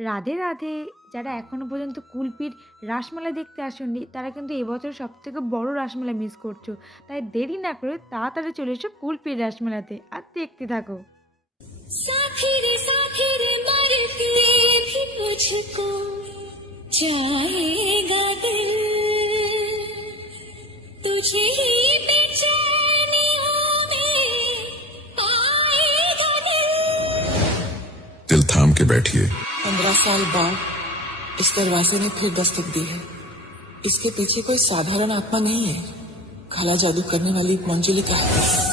রাধে রাধে! যারা এখনো পর্যন্ত কুলপির রাসমেলা দেখতে আসেননি, তারা কিন্তু এবছর সবথেকে বড় রাসমেলা মিস করছো। তাই দেরি না করে তাড়াতাড়ি চলে এসো কুলপির রাসমেলাতে আর দেখতে থাকো। साथी रे मरते भी मुझको जाएगा दिल तुझे ही बेचैनियों में आएगा दिल। दिल थाम के बैठिए। 15 साल बाद इस दरवाजे ने फिर दस्तक दी है। इसके पीछे कोई साधारण आत्मा नहीं है, काला जादू करने वाली एक मंजुलिका है।